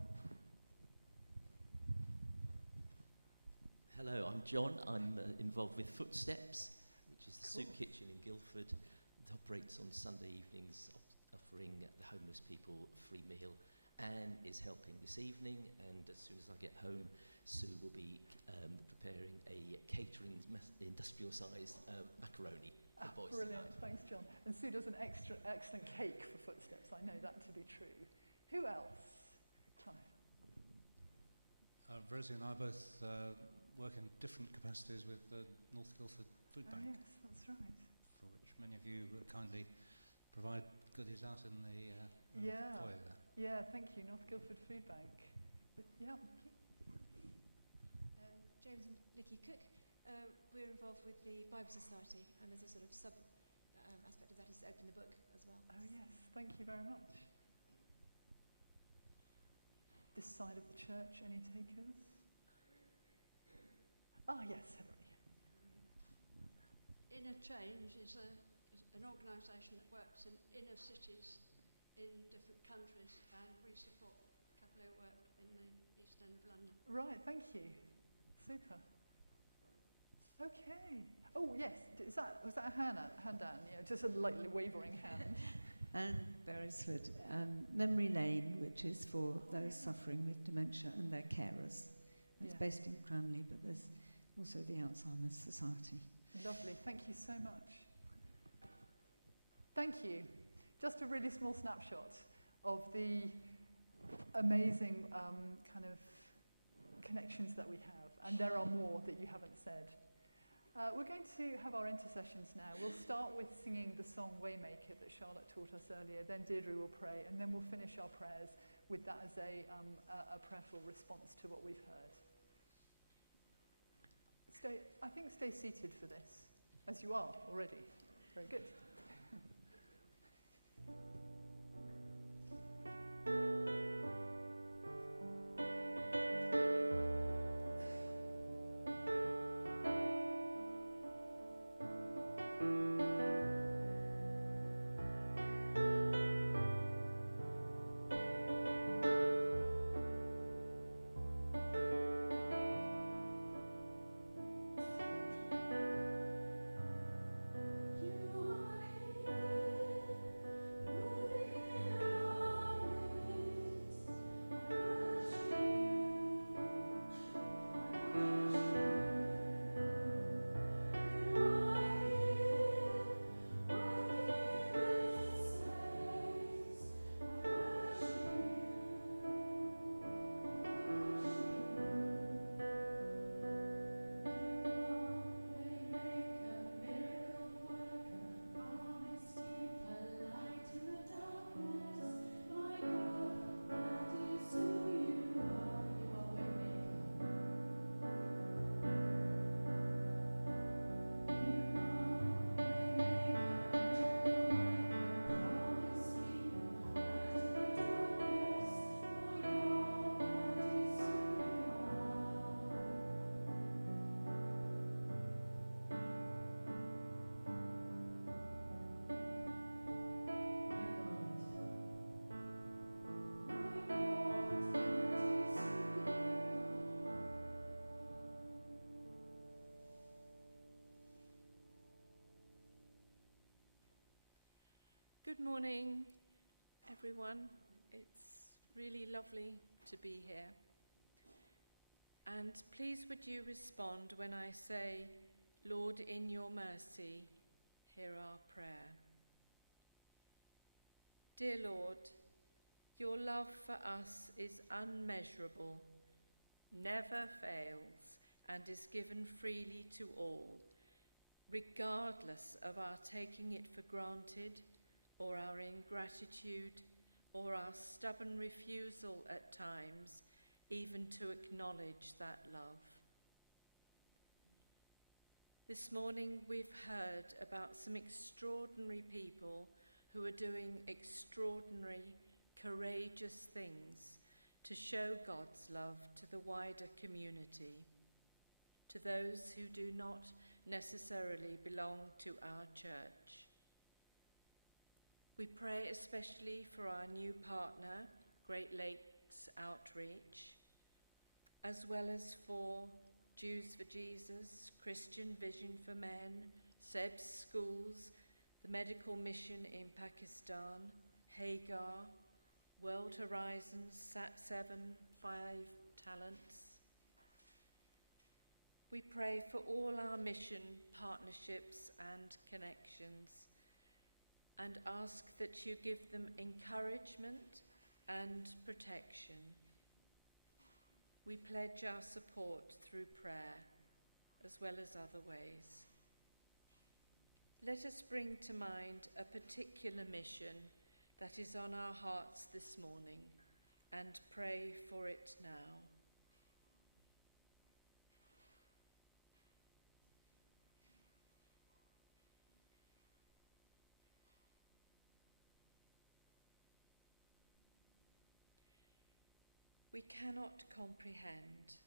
Hello, I'm John. I'm involved with Footsteps, which is the soup kitchen in Guildford. It operates on Sunday evenings, offering the homeless people a free meal, and is helping this evening. And as soon as I get home, Sue will be preparing a catering industrial-sized macaroni for boys. Brilliant, thanks, John. And Sue does an excellent cake for Footsteps. I know that to be true. Who else? Rosie and I both work in different capacities with the North Guildford Food Bank. Yes, that's right. For which many of you kindly provide goodies out in the foyer there. Yeah, thank you, North Guildford Food Bank. But, yeah. James and Nikki Cook. We're involved with the Bible Society, and there's a sort of sub aspect of that is open the book as well. Oh yes, thank you very much. This side of the church, any takers? Ah, yes, Hillary. Inner Change is an organisation that works in inner cities in different countries, and we support a couple who work in the East End of London. Right, thank you. Super. Okay. Oh, yes, was that a hand down? Yeah, just a lightly wavering hand. And Beresford, Memory Lane, which is for those suffering with dementia and their carers. It's based in Cranley, but there's also the Alzheimer's Society. Lovely, thank you so much. Thank you. Just a really small snapshot of the amazing kind of connections that we have, and there are more that you haven't said. We're going to have our intercessions now. We'll start with singing the song Waymaker that Charlotte taught us earlier, then Deirdre will pray, and then we'll finish our prayers with that as a prayerful response to what we've heard. Stay seated for this, as you are already. Very good. You are Good morning, everyone. It's really lovely to be here. And please would you respond when I say, Lord, in your mercy, hear our prayer. Dear Lord, your love for us is unmeasurable, never fails, and is given freely to all, regardless of our taking it for granted, or our ingratitude, or our stubborn refusal at times even to acknowledge that love. This morning we've heard about some extraordinary people who are doing extraordinary, courageous things to show God's love to the wider community, to those who do not necessarily belong to our church. We pray especially for our new partner, Great Lakes Outreach, as well as for Jews for Jesus, Christian Vision for Men, SEBS schools, the Medical Mission in Pakistan, Hagar, World Horizons, Sat7, 5 Talents. We pray for all our mission partnerships and connections, and ask that you give them encouragement and protection. We pledge our support through prayer, as well as other ways. Let us bring to mind a particular mission that is on our hearts this morning, and pray for it now. We cannot comprehend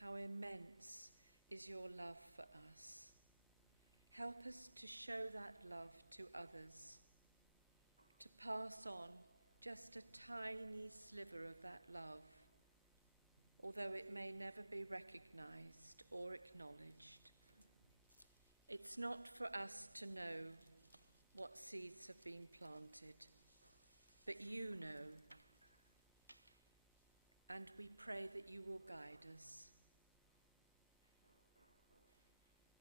how immense is your love for us. Help us to show that love to others, to pass on just a tiny sliver of that love, although it may never be recognized or acknowledged. It's not for us to know what seeds have been planted, but you know. And we pray that you will guide us.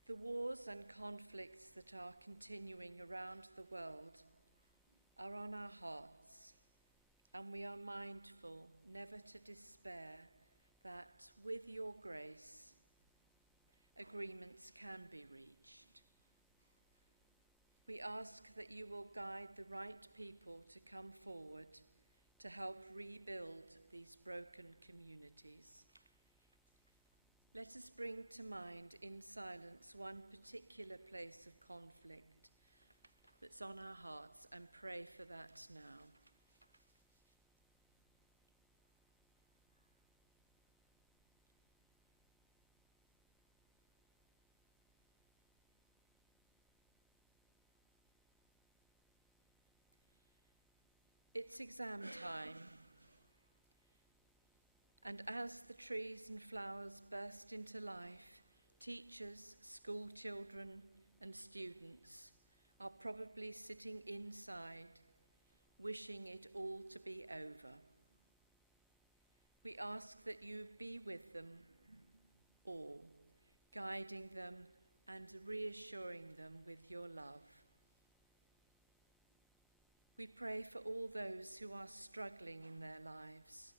The wars and conflicts that are continuing around the world are on our hearts, and we are mindful never to despair that with your grace, agreements can be reached. We ask that you will guide the right people to come forward to help rebuild these broken communities. Let us bring to mind in silence one particular place of conflict that's on our hearts and pray for that now. It's exam time, and as the trees and flowers burst into life, teachers, school children, and students are probably sitting inside, wishing it all to be over. We ask that you be with them all, guiding them and reassuring them with your love. We pray for all those who are struggling in their lives,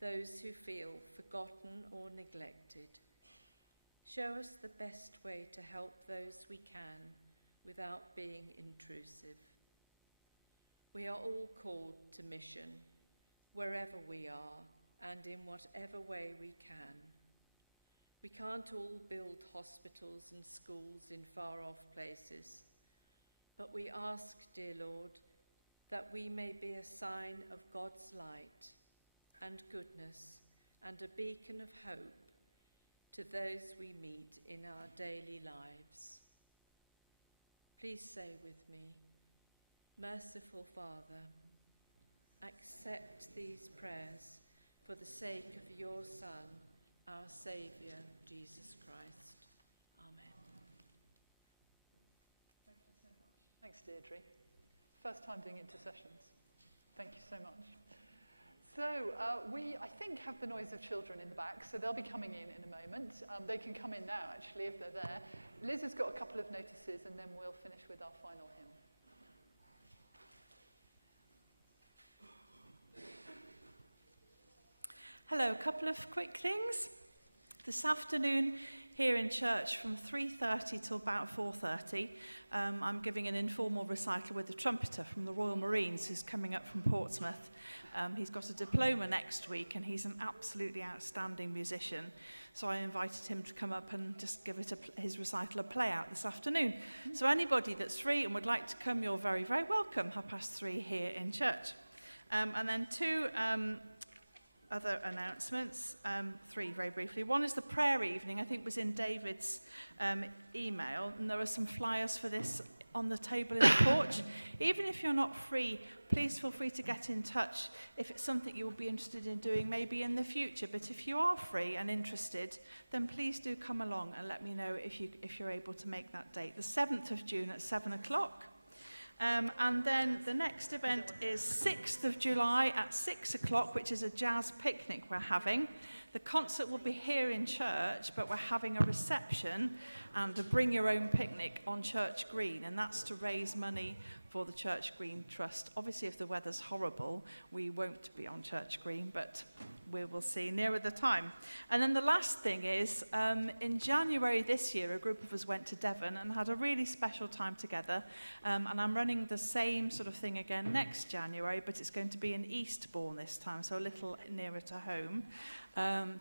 those who feel forgotten or neglected. Show us the best way to help those we can without being intrusive. We are all called to mission, wherever we are and in whatever way we can. We can't all build hospitals and schools in far-off places, but we ask, dear Lord, that we may be a sign of God's light and goodness and a beacon of hope to those we meet in our daily lives. Please say with me, Merciful Father, accept these prayers for the sake of your Son, our Saviour, Jesus Christ. Amen. Thank you so much. Thanks, Deirdre. first time doing intercessions. Thank you so much. So we, I think, have the noise of children in the back, so they'll be coming in a moment. They can come in now, actually, if they're there. Liz has got a couple of notices, and then we'll finish with our final hymn. Hello, a couple of quick things. This afternoon here in church from 3:30 till about 4:30, I'm giving an informal recital with the trumpeter from the Royal Marines who's coming up from Portsmouth. He's got a diploma next week and he's an absolutely outstanding musician. So I invited him to come up and just give his recital a play out this afternoon. So anybody that's free and would like to come, you're very, very welcome. 3:30 here in church. And then two other announcements, three very briefly. One is the prayer evening, I think was in David's email, and there are some flyers for this on the table in the porch. Even if you're not free, please feel free to get in touch if it's something you will be interested in doing maybe in the future. But if you are free and interested, then please do come along and let me know if you're able to make that date. The 7th of June at 7 o'clock. And then the next event is 6th of July at 6 o'clock, which is a jazz picnic we're having. The concert will be here in church, but we're having a reception and a bring your own picnic on Church Green, and that's to raise money for the Church Green Trust. Obviously, if the weather's horrible, we won't be on Church Green, but we will see nearer the time. And then the last thing is, in January this year, a group of us went to Devon and had a really special time together. And I'm running the same sort of thing again next January, but it's going to be in Eastbourne this time, so a little nearer to home.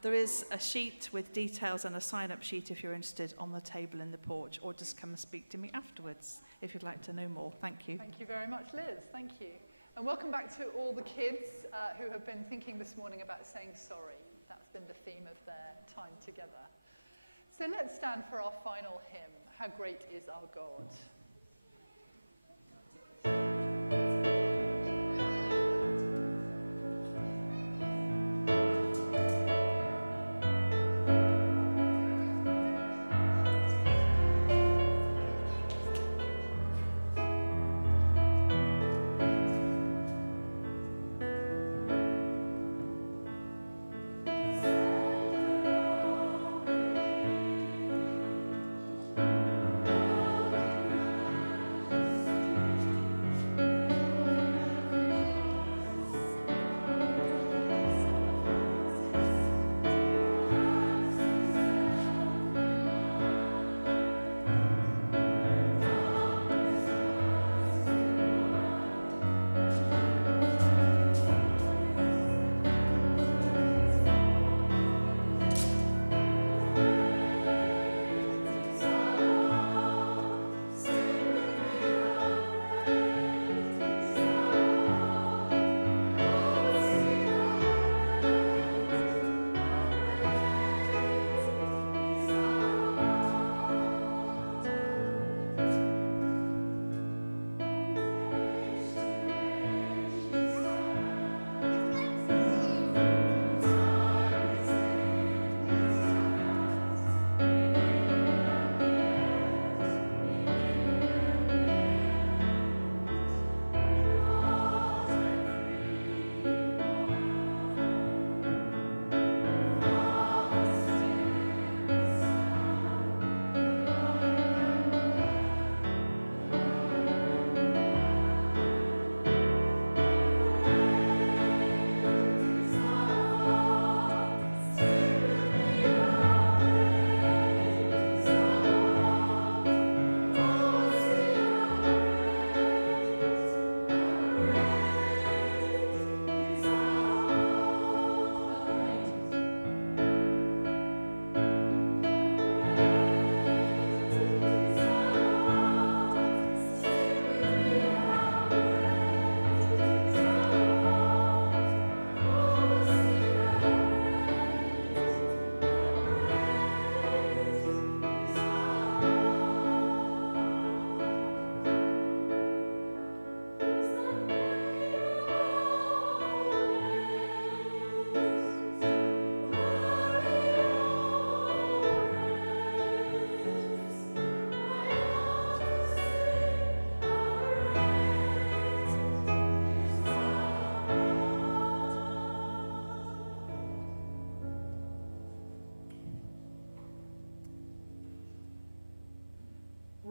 There is a sheet with details and a sign-up sheet if you're interested on the table in the porch, or just come and speak to me afterwards if you'd like to know more. Thank you. Thank you very much, Liz. Thank you. And welcome back to all the kids who have been thinking this morning about saying sorry. That's been the theme of their time together. So let's stand for our final hymn, How Great Is Our God.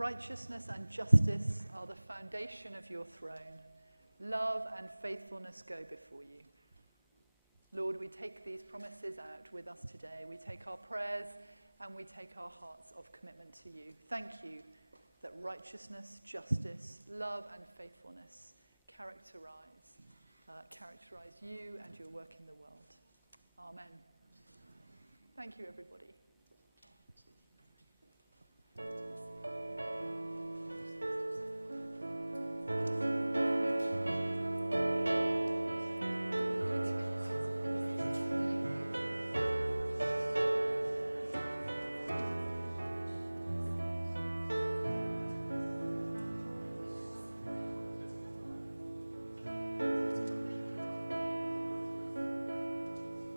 righteousness and justice are the foundation of your throne. Love and faithfulness go before you. Lord, we take these promises out with us today. We take our prayers and we take our hearts of commitment to you. Thank you that righteousness, justice, love and faithfulness characterize you and your work in the world. Amen. Thank you, everybody.